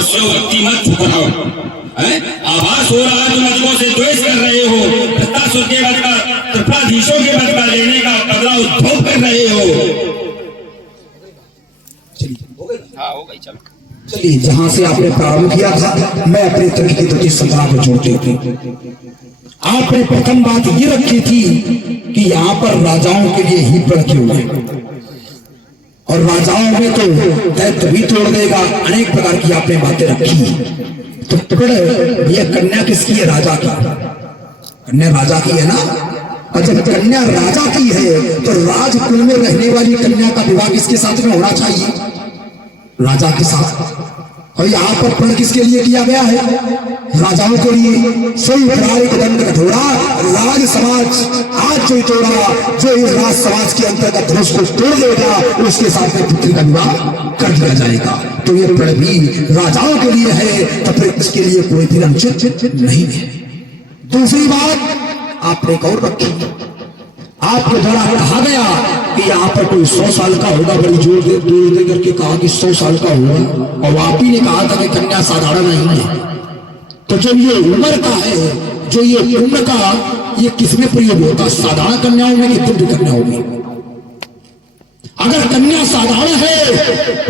अवश्य भक्ति मत ठुकराओ। आभास हो रहा है तुम मुझको से द्वेष कर रहे हो, वृत्तासुर के वध का, त्रिपुराधीशों के वध का लेने का बदला उद्भव कर रहे हो। हाँ हो गई, चलो चलिए जहां से आपने प्रारंभ किया था मैं अपने तर्क की प्रति सलाह को जोड़ते थे। आपने प्रथम बात ये रखी थी कि यहाँ पर राजाओं के लिए ही प्रण क्यों है, और राजाओं में तो दैत्य भी तोड़ देगा, अनेक प्रकार की आपने बातें रखी। तो प्रण ये कन्या किसकी है? राजा की। कन्या राजा की है ना, और जब कन्या राजा की है तो राजकुल में रहने वाली कन्या का विवाह किसके साथ में होना चाहिए? राजा के साथ। और यहाँ पर प्रण किसके लिए किया गया है? राजाओं के लिए। सही दंड कठोरा राज समाज आज जो तोड़ा, जो इस राज समाज के अंतर्गत धनुष को तोड़ देगा उसके साथ में पुत्री का विवाह कर दिया जाएगा। तो ये प्रण भी राजाओं के लिए है, तो फिर इसके लिए कोई भी अनुचित नहीं है। दूसरी बात आपने एक और रखी, आपके द्वारा कहा गया कि यहाँ पर कोई 100 साल का होगा, बड़ी जोर दे करके कहा कि 100 साल का होगा, और आप ही ने कहा था कि कन्या साधारण नहीं है। तो जब ये उम्र का है, जो ये उम्र का, ये किसमें प्रयोग होता? साधारण कन्याओं में कि दिव्य कन्याओं में? अगर कन्या साधारण है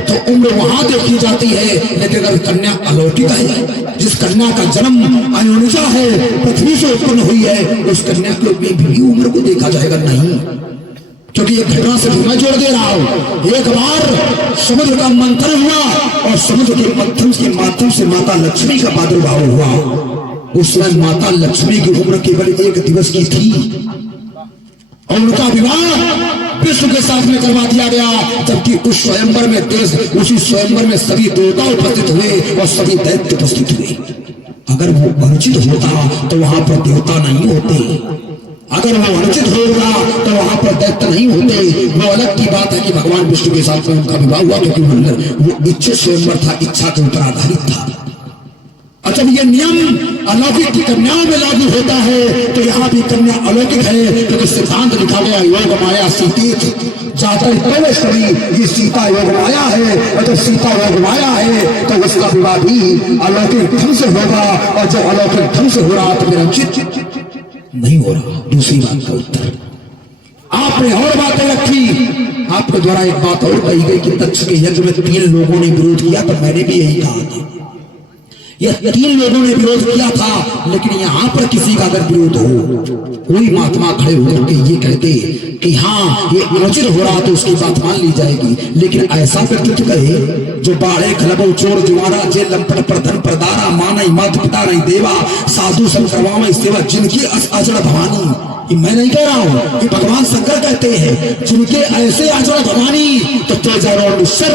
तो उम्र वहां देखी जाती है, लेकिन अगर कन्या अलौकिक है, जिस कन्या का जन्म अयोनिजा है, पृथ्वी से उत्पन्न हुई है, उस कन्या के भी उम्र को देखा जाएगा नहीं। क्योंकि ये घटना से मैं जोड़ दे रहा हूं। एक बार समुद्र का मंथन हुआ और समुद्र के मंथन के माध्यम से माता लक्ष्मी का प्रादुर्भाव हुआ। उस समय माता लक्ष्मी की उम्र केवल 1 दिवस की थी और उनका विवाह विष्णु के साथ में करवा दिया गया, जबकि उस स्वयंवर में उसी स्वयंवर में सभी देवता उपस्थित हुए और सभी दैत्य उपस्थित हुए। अगर वो अनुचित होता तो वहां पर देवता नहीं होते, अगर वो अनुचित होगा तो वहां पर दैत्य नहीं होते। वो अलग की बात है कि भगवान विष्णु के साथ में उनका विवाह हुआ, क्योंकि वो इच्छित स्वयंवर था, इच्छा के ऊपर आधारित था। और जब ये नियम अलौकिक की कन्याओं में लागू होता है तो यहाँ भी कन्या अलौकिक है, क्योंकि सिद्धांत लिखा गया योग माया सीतेत जाकर प्रवेशरी, ये सीता योग माया है, और जब सीता योग माया है तो उसका विवाह भी अलौकिक ढंग से होगा, और जब अलौकिक ढंग से हो रहा तो फिर अनुचित नहीं हो रहा। दूसरी बात का उत्तर आपने और बातें रखी। आपके द्वारा एक बात और कही गई कि दक्ष के यज्ञ में 3 लोगों ने विरोध किया, तो मैंने भी यही कहा था, यह 3 लोगों ने विरोध किया था, लेकिन यहाँ पर किसी का अगर विरोध हो, कोई महात्मा खड़े होकर के ये कहते कि हाँ ये अनुचित हो रहा तो उसकी बात मान ली जाएगी, लेकिन ऐसा व्यक्तित्व कहे जो बाढ़े खलबो चोर दीवारा जे लंपट प्रधन प्रदारा मानई माता पिता नहीं देवा साधु संकरवा सेवा जिनकी अजड़ भवानी। मैं नहीं कह रहा हूँ, ये भगवान शंकर कहते हैं, जिनके ऐसे अजड़ भवानी तो तेजा और निश्चर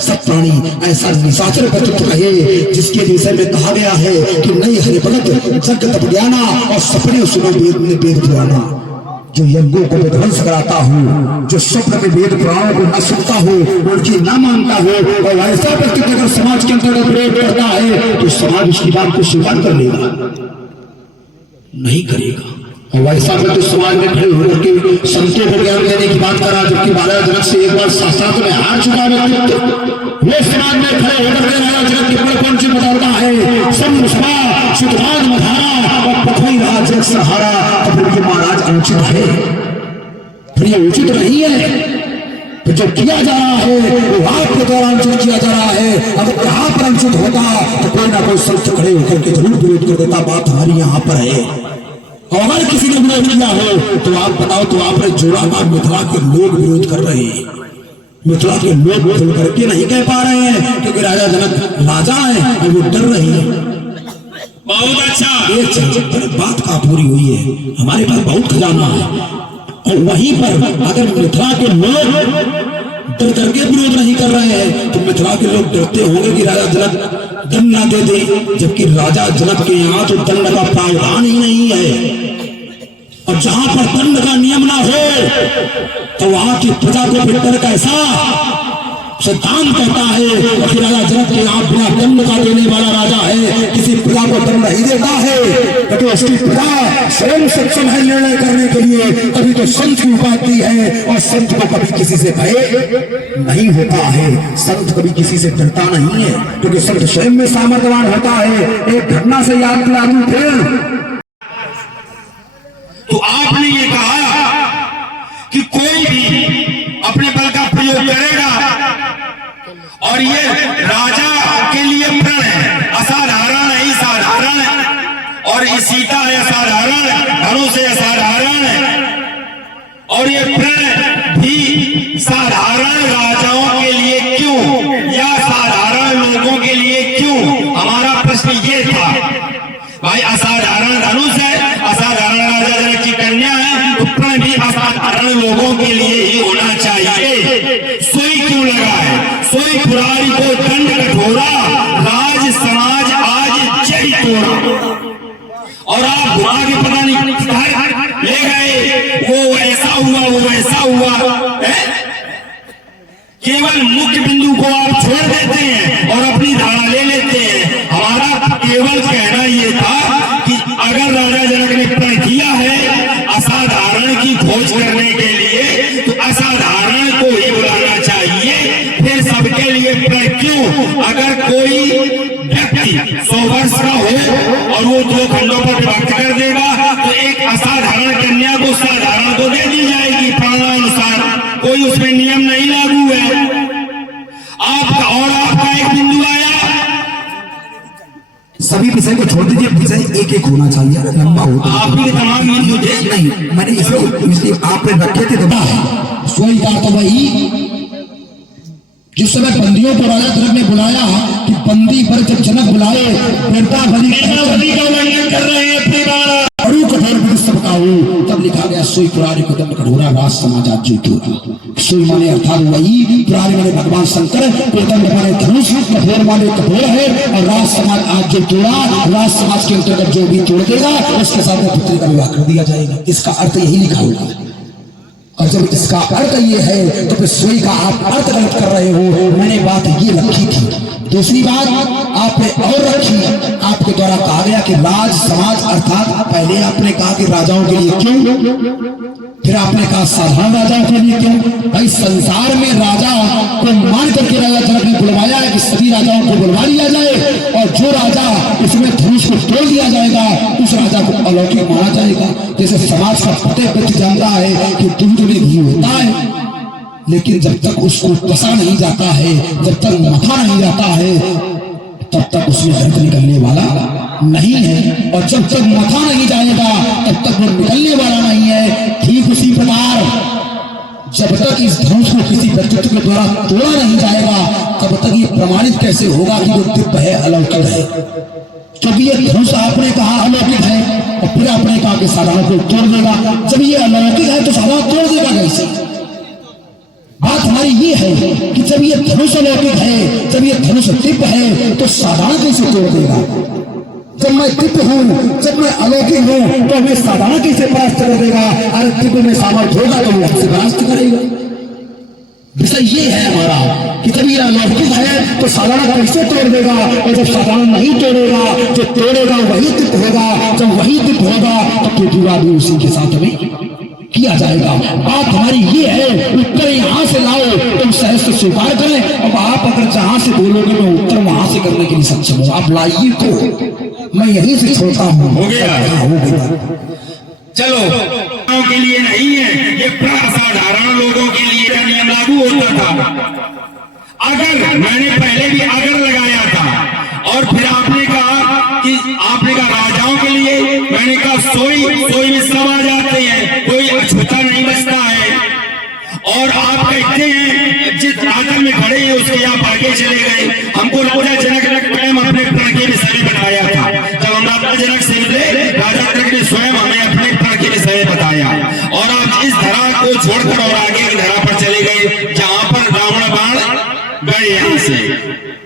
सब प्राणी ऐसा निशाचर व्यक्तित्व कहे, जिसके विषय में कहा गया है कि नहीं हरिभगत जगत ज्ञाना और सपने सुनो वेद पुराना। जो यज्ञों को विध्वंस कराता हो, जो स्वप्न में वेद पुराणों को न सुनता हो, उनकी न मानता हो, और ऐसा व्यक्तित्व अगर समाज के अंतर्गत प्रयोग करता है तो समाज उसकी बात को स्वीकार कर लेगा, नहीं करेगा। और वैसा तो समाज में खड़े होकर के संतों को ज्ञान देने की बात करा, जबकि बारह जनक से एक बार शास्त्र में हार चुका व्यक्तित्व वो समाज में खड़े होकर के राजा जनक के बड़पन से बताता है सभा सुधार मधारा और पृथ्वी राज जनक सहारा। तो फिर ये महाराज अनुचित है, फिर ये उचित नहीं है। तो जो किया जा रहा है वो आपके द्वारा अनुचित किया जा रहा है। अगर यहाँ पर अनुचित होता तो कोई ना कोई संत खड़े होकर के जरूर विरोध कर देता, बात हमारी यहाँ पर है। और अगर किसी ने विरोध किया हो तो आप बताओ, तो आपने जोड़ा ना मिथिला के लोग विरोध कर रहे हैं, मिथिला के लोग खुल करके नहीं कह पा रहे हैं, क्योंकि राजा जनक राजा है और वो डर रहे हैं। बहुत अच्छा, एक बात का पूरी हुई है, हमारे पास बहुत खजाना है। और वहीं पर अगर मिथिला के लोग डर करके विरोध नहीं कर रहे हैं तो मिथिला के लोग डरते होंगे कि राजा जनक दंड ना दे दे, जबकि राजा जनक के यहाँ तो दंड का प्रावधान ही नहीं है। और जहां पर दंड का नियम ना हो तो वहां की प्रजा को फिर डर कैसा? सिद्धांत कहता है कि राजा जनक के यहाँ बिना दंड का देने वाला राजा है, किसी प्रजा को दंड नहीं देता है, क्योंकि उसकी प्रजा स्वयं सक्षम है निर्णय करने के लिए। तभी तो संत की उपाधि है, और संत को कभी किसी से भय नहीं होता है, संत कभी किसी से डरता नहीं है, क्योंकि संत स्वयं में सामर्थ्यवान होता है। एक घटना से याद दिला दूं फिर, तो आपने ये कहा कि कोई भी अपने बल का प्रयोग करेगा, और ये राजा के लिए प्रण है, असाधारण है, साधारण है, और ये सीता है असाधारण, धनुष है असाधारण, और ये प्रण भी साधारण राजाओं के लिए क्यों, या साधारण लोगों के लिए क्यों? हमारा प्रश्न ये था भाई, असाधारण धनुष है, असाधारण राजा जनक की कन्या है, तो प्रण भी असाधारण लोगों के लिए ही होना चाहिए। सोई क्यों लगा है? सोई पुरारी को दंड कठोरा, राज समाज आज जय तोड़ा। और आप घुमा के पता नहीं घर ले गए, वो ऐसा हुआ, वो ऐसा हुआ है? केवल मुख्य बिंदु को आप छोड़ देते हैं और अपनी धारणा ले लेते हैं। हमारा केवल कहना यह था कि अगर राजा जनक ने प्रण किया है असाधारण की खोज करने के लिए, तो असाधारण को ही बुलाना चाहिए, फिर सबके लिए प्रण क्यों? अगर कोई व्यक्ति 100 वर्ष का हो और वो 2 खंडों पर विभक्त कर देगा, तो एक असाधारण कन्या को साधारण को दे दी जाएगी प्राणानुसार, कोई उसमें नियम नहीं लागू है। आपका और आपका एक बिंदु आया, सभी विषय को छोड़ दीजिए, विषय एक एक होना चाहिए, लंबा होता है। आपके तमाम बिंदु थे नहीं, मैंने इसलिए आपने रखे थे दबा सोई का तो वही जिस समय बंदियों को राजा जनक ने बुलाया कि बंदी पर जब जनक बुलाए बेटा बलि का वर्णन कर रहे हैं अपनी बात बड़ू कठोर विधि सब बताओ, तब लिखा गया सोई पुरारी को दंड कठोरा, राज समाज आज जो तोड़ा। सोई माने अर्थात वही, पुरारी माने भगवान शंकर, दंड माने धनुष, कठोर माने कठोर है, और राज समाज आज जो तोड़ा, राज समाज के अंतर्गत जो भी तोड़ देगा उसके साथ पुत्री का विवाह कर दिया जाएगा। इसका अर्थ यही लिखा होगा, और जब इसका अर्थ ये है तो फिर सोई का आप अर्थ गलत कर रहे हो। मैंने बात ये रखी थी। दूसरी बात आपने और रखी, आपके द्वारा कहा गया कि राज समाज, अर्थात पहले आपने कहा कि राजाओं के लिए क्यों, फिर आपने कहा साधारण राजाओं के लिए क्यों। भाई संसार में राजा को मान करके राजा जनक ने बुलवाया है कि सभी राजाओं को बुलवा लिया जाए, और जो राजा उसमें धनुष को तोड़ दिया जाएगा उस राजा को अलौकिक माना जाएगा। जैसे समाज का प्रत्येक व्यक्ति जानता है कि दूध में घी होता है, लेकिन जब तक उसको कसा नहीं जाता है, जब तक मथा नहीं जाता है, तब तक उसमें दर्द निकलने वाला नहीं है, और जब तक मथा नहीं जाएगा तब तक वो निकलने वाला नहीं है। ठीक उसी प्रकार जब तक इस धनुष को किसी व्यक्तित्व के द्वारा तोड़ा नहीं जाएगा, तब तक ये प्रमाणित कैसे होगा कि वो दिव्य है, अलौकिक है। क्योंकि ये धनुष आपने कहा अलौकिक है, और फिर आपने कहा कि साधारण को तोड़ देगा। जब ये अलौकिक है तो साधारण तोड़ देगा कैसे? बात हमारी ये है कि जब ये धनुष अलौकिक है, जब ये धनुष दिव्य है, तो साधारण कैसे तोड़ देगा? जब मैं दिव्य हूँ, जब मैं अलौकिक हूँ, तो हमें साधारण कैसे परास्त कर देगा? अरे दिव्य में सामर्थ्य होगा तो वो हमसे परास्त करेगा। विषय ये है हमारा कि जब ये अलौकिक है तो साधारण कैसे तोड़ देगा, और जब साधारण नहीं तोड़ेगा, जो तोड़ेगा वही दिव्य होगा। जब वही दिव्य होगा तो फिर विवाह भी उसी के साथ में किया जाएगा। बात हमारी ये है, उत्तर यहाँ से लाओ, तुम सहज से स्वीकार करें। अब आप अगर जहां से बोलोगे मैं उत्तर वहां से करने के लिए सक्षम हूँ, आप लाइए तो मैं यहीं से छोड़ता हूँ। हो गया, हो गया। चलो के लिए नहीं है, ये असाधारण लोगों के लिए का नियम लागू होता था। अगर मैंने पहले भी अगर लगाया था, और फिर आपने कहा कि आपने कहा राजाओं के लिए, मैंने कहा सोई में सब आ जाते हैं, कोई अछूता नहीं बचता है। और आप कहते हैं जिस आदम में खड़े हैं उसके आप आगे चले गए। हमको राजा जनक ने स्वयं अपने प्रण के विषय में बताया था। जब हम राजा जनक से मिले, राजा जनक ने स्वयं हमें अपने प्रण के विषय में बताया, और आप इस धरा को छोड़कर और आगे की धरा पर चले गए जहां पर रावण बाण गए। यहाँ से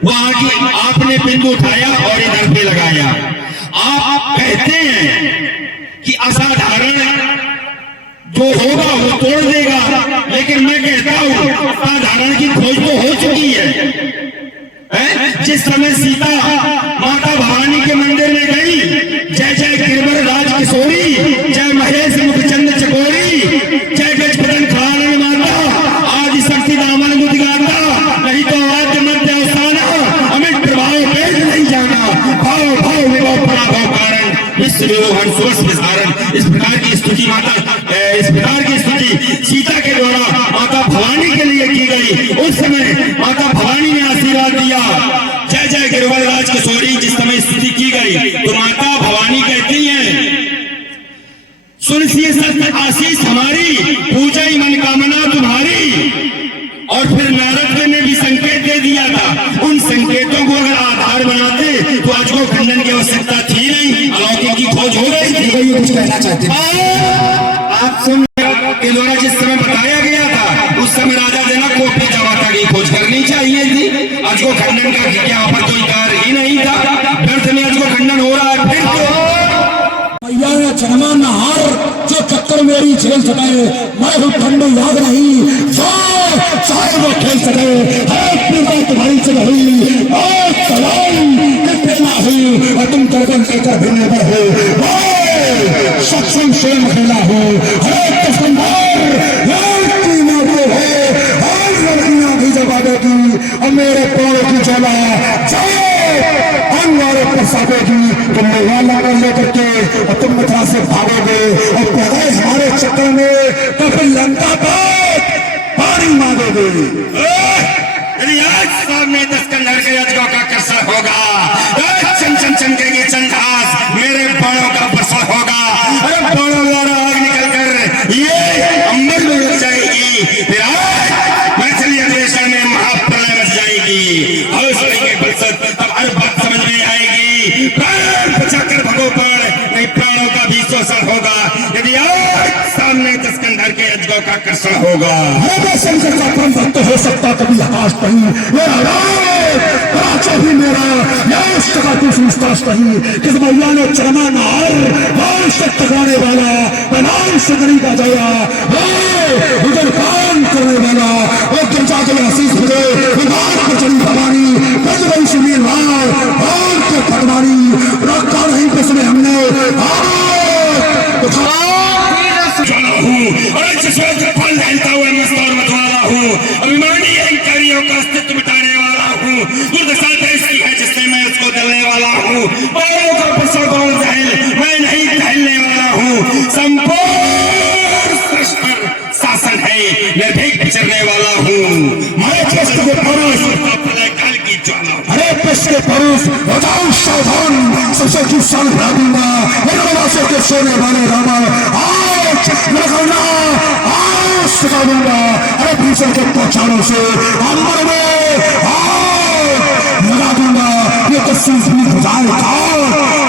वहां की आपने बिंदु उठाया और इधर पे लगाया। आप कहते हैं कि असाधारण जो होगा वो तोड़ देगा, लेकिन मैं कहता हूं साधारण की खोज तो हो चुकी है। जिस समय सीता माता भवानी के मंदिर में गई, जय जय गिरवर राज किशोरी, जय महेश मुखचंद चकोरी, जय गजपतन खड़ानन माता, आदि शक्ति दामन मुद गाता, नहीं तो वाद्य मध्य अवसाना, अमित प्रभाव वेद नहीं जाना, भाव भाव विभव पराभव कारण, विश्व विरोहन सुरस विसारण। इस प्रकार की स्तुति सीता के द्वारा माता भवानी के लिए की गई। उस समय माता भवानी ने आशीर्वाद दिया, जय जय गिरवर राज किशोरी। जिस समय स्तुति की गई तो माता भवानी कहती हैं, सुनसिए सत्य आशीष हमारी, पूजई मनोकामना तुम्हारी। और फिर नारद ने भी संकेत दे दिया था, उन संकेतों को अगर आधार बनाते तो आज को खंडन की आवश्यकता थी नहीं, अलौकिक की खोज हो गई थी। कुछ कहना चाहते हैं आप सुन के द्वारा जिस समय बताया गया था, उस समय राजा जनक को अपनी जवाता की खोज करनी चाहिए थी। आज को खंडन का क्या पर कोई कार्य ही नहीं था, व्यर्थ में आज को खंडन हो रहा है। फिर मैया चरमा नहार जो चक्कर मेरी झेल सके, मैं हूँ ठंड याद नहीं चाहे वो खेल सके, तुम्हारी से नहीं और तुम गर्दन लेकर भी निर्भर हो, सक्षम स्वयं खेला हो, लड़कियां भी जगा देगी और मेरे पैरों की चला अंगारों पर साधेगी। तुम वाला कर लेकर के और तुम मथुरा से भागोगे और पहले हमारे चक्कर में तो फिर लंका पर पानी मांगोगे। यदि आज सामने 10 कंधर के अजगों का कर्षण होगा, चम चम चमकेगी चंद्रहास, मेरे बाणों का वर्षण होगा। अरे बाणों द्वारा आग निकल कर ये अंबर में लग जाएगी, फिर आज मैथिली अधिवेशन में महाप्रलय मच जाएगी। और के बरसत तब हर बात समझ में आएगी, प्राण बचाकर भगो पर नहीं प्राणों का भी शोषण होगा। यदि आज सामने 10 कंधर के अजगों का कर्षण होगा। शंकर का परम भक्त हो सकता कभी आकाश नहीं, भी मेरा नहीं, किस भैया ने चरमा नार से टकराने वाला बनाम से गरी का जया, उधर काम करने वाला और गिरजा के आशीष मिले पर चली भवानी बजरंग सुनील और के फटवानी रखा नहीं पिछले हमने अभिमानी अहंकारियों का अस्तित्व मिटाने वाला हूँ, दुर्दशा ऐसी है जिससे मैं उसको दलने वाला हूँ। पैरों का पसर कौन दहल, मैं नहीं दहलने वाला हूँ। संपूर्ण शासन है, निर्भीक विचरने वाला हूँ। मैं कृष्ण के पुरुष काल की ज्वाला, अरे कृष्ण के पुरुष बताओ सावधान, सबसे की सन भरा दूंगा वनवासों के सोने वाले रामा, आज लगाना आज सिखा दूंगा। अरे भीषण के पहुंचानों से अंबर में लगा दूंगा, ये तो सिर्फ हो जाएगा,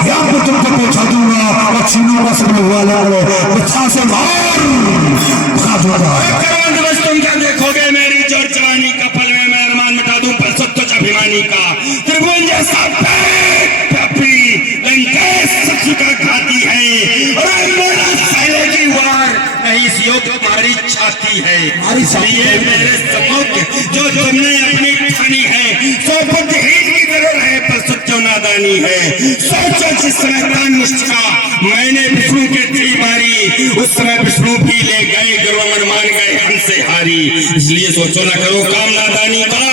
यहाँ पर तुमको पहुंचा दूंगा और छीनूंगा सब लोग वाले बच्चा से मार भगा दूंगा। तुम क्या देखोगे मेरी जोर जवानी का पल में मैं अरमान मिटा दूं पर सत्य अभिमानी का। त्रिभुवन जैसा सखी का घाती है और मेरा साले की वार नहीं इस योग तुम्हारी छाती है। इसलिए मेरे सम्मुख जो तुमने अपनी ठानी है सो बुद्धिहीन की तरह है पर सत्य नादानी है। सोचो जिस समय प्राण निष्ठा मैंने विष्णु के तीर मारी, उस समय विष्णु भी ले गए गुरुवन मान गए हमसे हारी। इसलिए सोचो न करो काम नादानी का,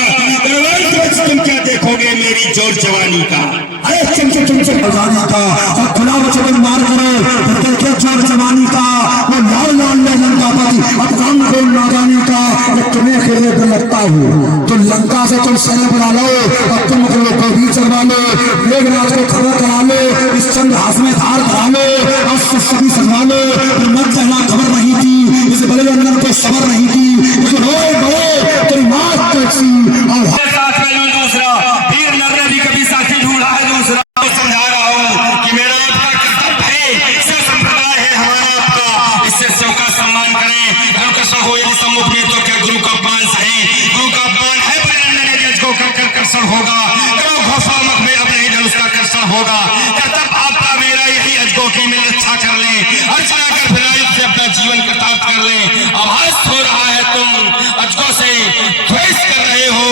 तुम क्या देखोगे मेरी जोर जवानी का। अरे चमचे चमचे बजाने का और खुला वचन मार करो देखे जोर जवानी का, वो लाल लाल में लंका पति अब काम को नादानी का। तुम्हें खेलने पर लगता हूँ तो लंका से तुम सैन्य बना लो और तुम को भी चलवा लो, मेघराज को खबर करा लो, इस चंद्रहास में धार करा लो और सभी सजवा लो। मत कहना खबर नहीं थी, इस बड़े अंदर को सबर नहीं थी, रोए गए तेरी मात कैसी और दूसरा वीर नर ने भी कभी साथी ढूंढा है। दूसरा समझा रहा हूँ कि मेरा आपका कर्तव्य है, संप्रदाय है हमारा आपका, इससे सबका सम्मान करें। गुरु का हो यदि सम्मुख में तो क्या गुरु का अपमान सही, गुरु का अपमान है को कर कर्षण होगा। घोषा मत में अब नहीं धनुष का कर्षण होगा। कर्तव्य आपका मेरा यही अजगों की मिल रक्षा कर ले, अर्चना कर फिर से अपना जीवन कृतार्थ कर ले। आभास हो रहा है तुम अजगों से द्वेष कर रहे हो।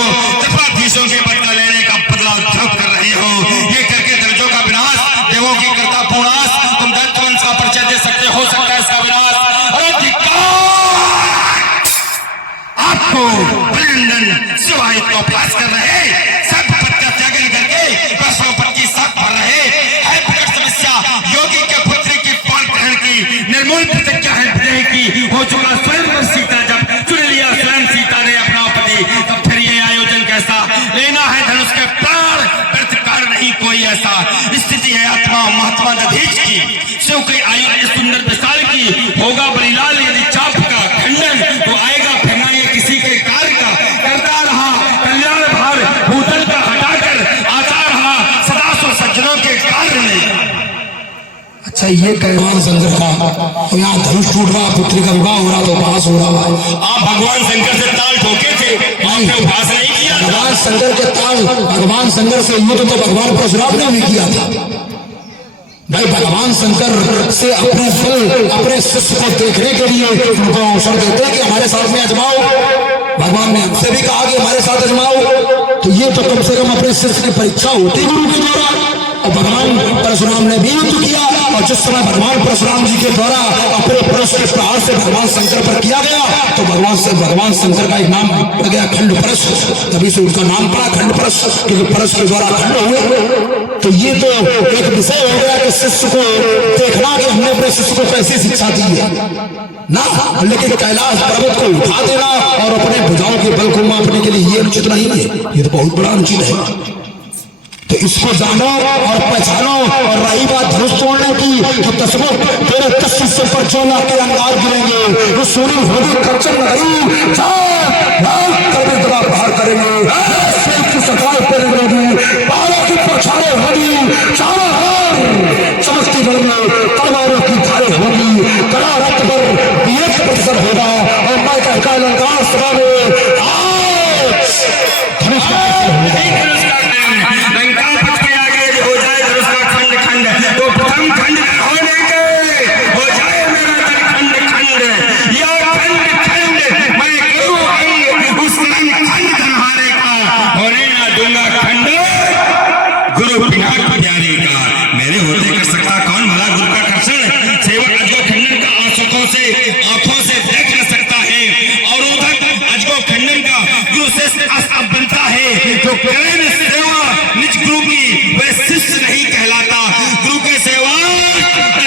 शिव के आई इस सुंदर विशाल की होगा बलिलाल यदि चाप का खंडन तो आएगा फैमाए किसी के कार्य का करता रहा कल्याण भार भूतल का हटाकर आता रहा सदा सो सज्जनों के कार्य में। अच्छा ये भगवान शंकर का तो यहाँ धनुष टूट रहा, पुत्री का विवाह हो रहा तो उपहास हो रहा है। आप भगवान शंकर से ताल ठोके थे, आपने उपहास नहीं किया। भगवान शंकर के ताल भगवान शंकर से युद्ध तो भगवान परशुराम ने भी किया था भाई। भगवान शंकर से अपने बल अपने शिष्य को देखने के लिए उनको अवसर देते हैं कि हमारे साथ में आजमाओ। भगवान ने हमसे भी कहा कि हमारे साथ आजमाओ, तो ये तो कम से कम अपने शिष्य की परीक्षा होती गुरु के द्वारा। और भगवान परशुराम ने भी युद्ध किया, और जिस समय भगवान परशुराम जी के द्वारा अपने परश के प्रहार से भगवान शंकर पर किया गया तो भगवान शंकर का एक नाम पड़ गया खंड परश, तभी से उनका नाम पड़ा खंड परश, क्योंकि परश के द्वारा खंड हुए। तो ये तो एक विषय हो गया कि शिष्य को देखना कि हमने अपने शिष्य को कैसी शिक्षा दी है ना, लेकिन कैलाश पर्वत को उठा देना और अपने भुजाओं के बल को मापने के लिए ये अनुचित नहीं है, ये तो बहुत बड़ा अनुचित है। तो इसको जानो और पहचानो। और रही बात धनुष तोड़ने की तो तस्वीर तेरे 10 हिस्से पर 4 लाख के अंगार गिरेंगे, वो सोनी होगी खर्चन नहीं प्रहार करेंगे, सरकार पर बालों की पछाड़े होगी, चारों ओर चमकती बढ़ेंगे, तलवारों की धारें होगी, कड़ा रक्त पर 1% होगा। और मैं कहता अलंकार सभा में धनुष का आंखों से देख न सकता है और उधर अजगो खंडन का गुरु श्रेष्ठ बनता है। जो करे न सेवा निज गुरु की वह शिष्य नहीं कहलाता। गुरु के सेवा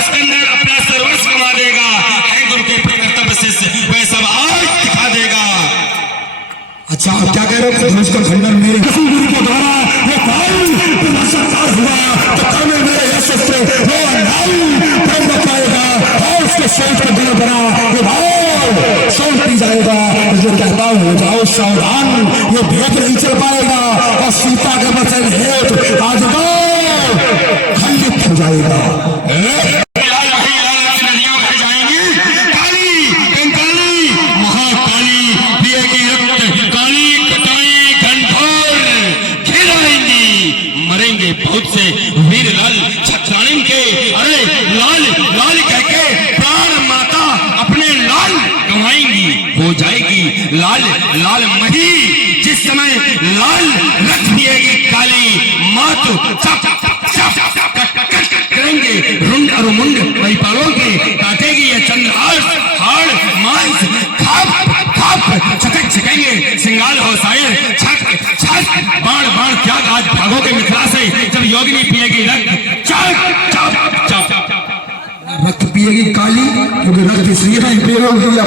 स्कंदर अपना सर्वस्व गवा देगा, है गुरु के कर्तव्य शिष्य वह सब आज दिखा देगा। अच्छा आप क्या कह रहे हो? धनुष का खंडन मेरे किसी गुरु के द्वारा ये हुआ तो कर्म मेरे शस्त्र वो प्रेम पाएगा और उसके सोच पर दिल बना ये भाव सोच पी जाएगा। जो कहता हूँ जाओ सावधान, ये भेद नहीं चल पाएगा और सीता के वचन हेत आज खंडित हो जाएगा। बहुत से वीर लाल छत्राणी के अरे लाल लाल कहके प्राण माता अपने लाल गंवाएंगी, हो जाएगी लाल लाल मही। जिस समय लाल रख दिएगी काली मात करेंगे रुंड और मुंड वही पालों के काटेगी ये चंद्रहार हाड़ मांस खाप खाप छटक छकेंगे सिंगाल हो सायर छक छक बाण बाण क्या आज भागोगे मिथिला से जब योगिनी पिएगी रक्त चप चप चप रक्त पिएगी काली क्योंकि रक्त इसलिए नहीं पिएगा